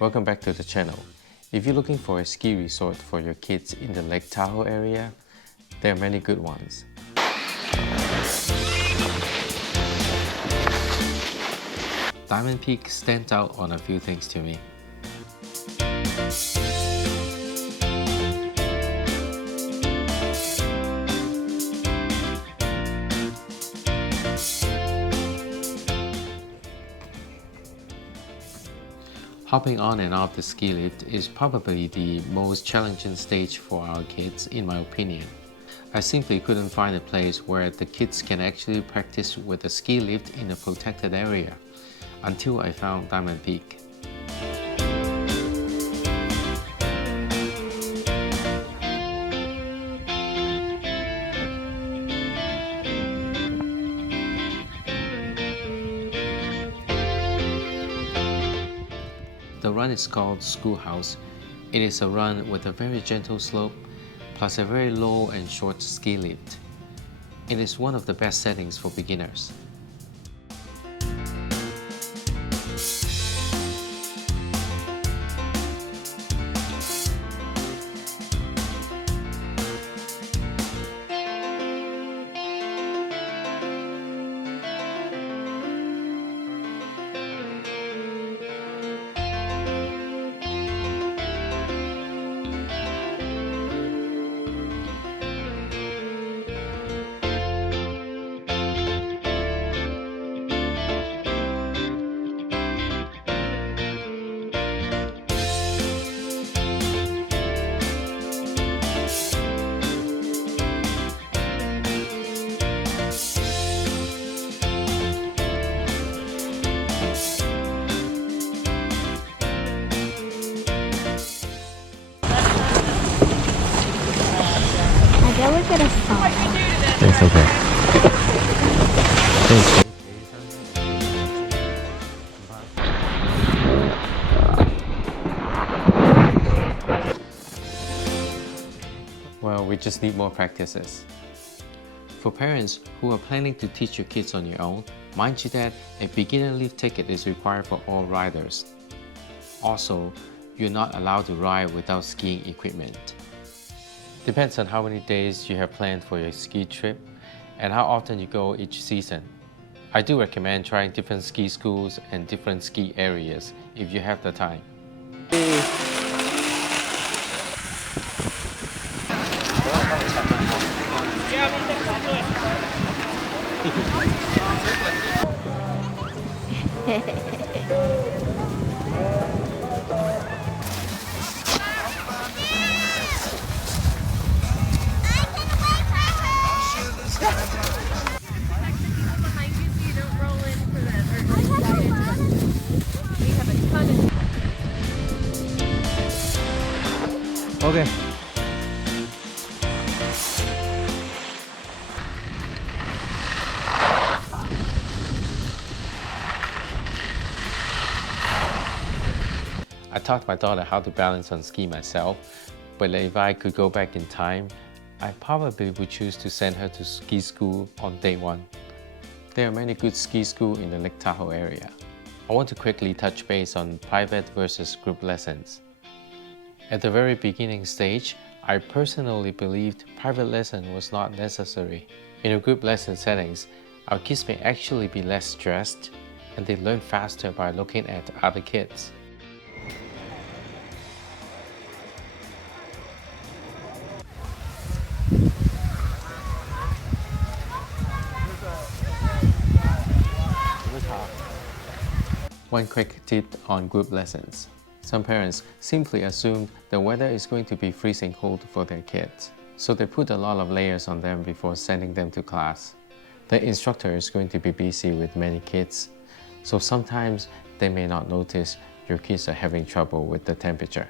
Welcome back to the channel. If you're looking for a ski resort for your kids in the Lake Tahoe area, there are many good ones. Diamond Peak stands out on a few things to me. Hopping on and off the ski lift is probably the most challenging stage for our kids, in my opinion. I simply couldn't find a place where the kids can actually practice with a ski lift in a protected area until I found Diamond Peak. The run is called Schoolhouse. It is a run with a very gentle slope, plus a very low and short ski lift. It is one of the best settings for beginners. Look at a song. It's okay. Thanks. Well, we just need more practices. For parents who are planning to teach your kids on your own, mind you that a beginner lift ticket is required for all riders. Also, you're not allowed to ride without skiing equipment. Depends on how many days you have planned for your ski trip and how often you go each season. I do recommend trying different ski schools and different ski areas if you have the time. Okay. I taught my daughter how to balance on ski myself, but if I could go back in time, I probably would choose to send her to ski school on day one. There are many good ski schools in the Lake Tahoe area. I want to quickly touch base on private versus group lessons. At the very beginning stage, I personally believed private lesson was not necessary. In a group lesson settings, our kids may actually be less stressed and they learn faster by looking at other kids. One quick tip on group lessons. Some parents simply assume the weather is going to be freezing cold for their kids, so they put a lot of layers on them before sending them to class. The instructor is going to be busy with many kids, so sometimes they may not notice your kids are having trouble with the temperature.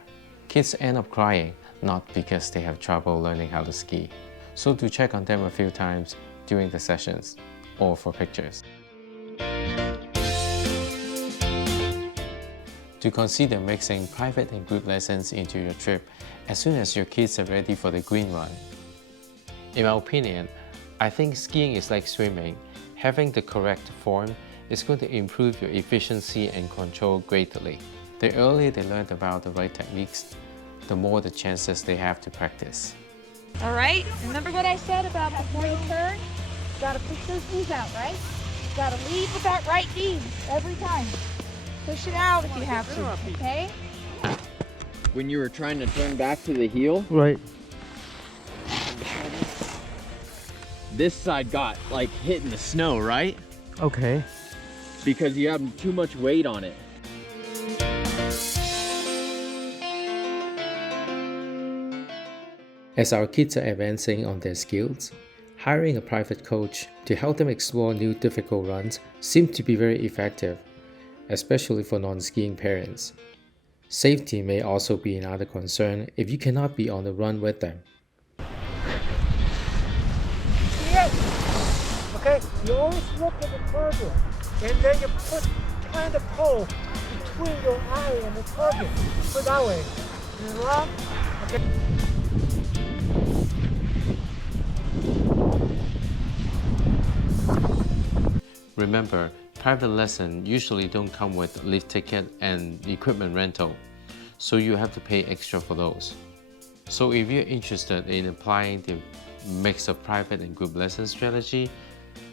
Kids end up crying, not because they have trouble learning how to ski. So do check on them a few times during the sessions or for pictures. To consider mixing private and group lessons into your trip as soon as your kids are ready for the green run. In my opinion, I think skiing is like swimming. Having the correct form is going to improve your efficiency and control greatly. The earlier they learn about the right techniques, the more the chances they have to practice. All right, remember what I said about before you turn? You gotta push those knees out, right? You gotta lead with that right knee every time. Push it out if you have to, okay? When you were trying to turn back to the heel, Right. this side got like hit in the snow, right? Okay. Because you have too much weight on it. As our kids are advancing on their skills, hiring a private coach to help them explore new difficult runs seems to be very effective, especially for non-skiing parents. Safety may also be another concern if you cannot be on the run with them. Okay, you always look at the target, and then you kind of pull between your eye and the target. Put that way. And run. Okay. Remember, private lessons usually don't come with lift ticket and equipment rental, so you have to pay extra for those. So if you're interested in applying the mix of private and group lesson strategy,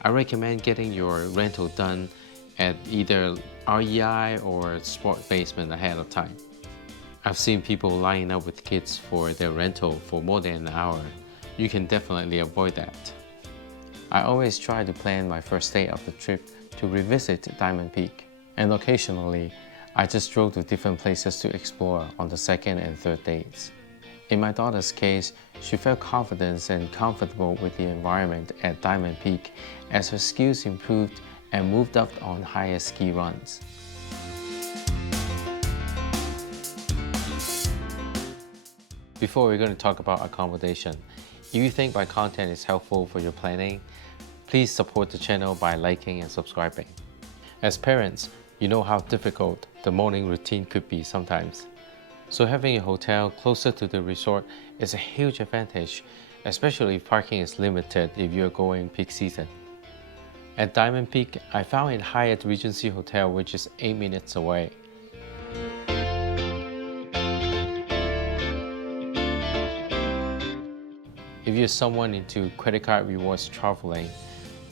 I recommend getting your rental done at either REI or Sport Basement ahead of time. I've seen people lining up with kids for their rental for more than an hour. You can definitely avoid that. I always try to plan my first day of the trip to revisit Diamond Peak, and occasionally I just drove to different places to explore on the second and third days. In my daughter's case, she felt confident and comfortable with the environment at Diamond Peak as her skills improved and moved up on higher ski runs. Before we're going to talk about accommodation, if you think my content is helpful for your planning, please support the channel by liking and subscribing. As parents, you know how difficult the morning routine could be sometimes. So having a hotel closer to the resort is a huge advantage, especially if parking is limited if you're going peak season. At Diamond Peak, I found a Hyatt Regency Hotel which is 8 minutes away. If you're someone into credit card rewards traveling,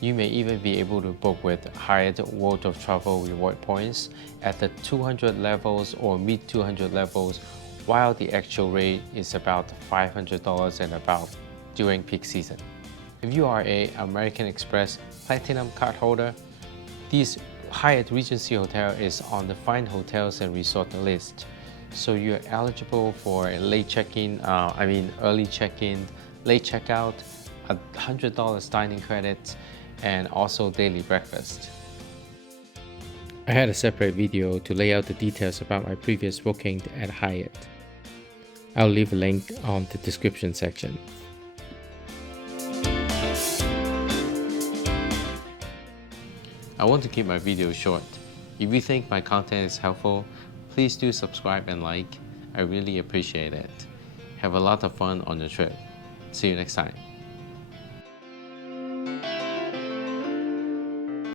you may even be able to book with Hyatt World of Travel reward points at the 200 levels or mid 200 levels, while the actual rate is about $500 and above during peak season. If you are an American Express Platinum card holder, this Hyatt Regency Hotel is on the Fine Hotels and Resort list, so you're eligible for a late check-in, early check-in, late checkout, $100 dining credits, and also daily breakfast. I had a separate video to lay out the details about my previous booking at Hyatt. I'll leave a link on the description section. I want to keep my videos short. If you think my content is helpful, please do subscribe and like. I really appreciate it. Have a lot of fun on your trip. See you next time.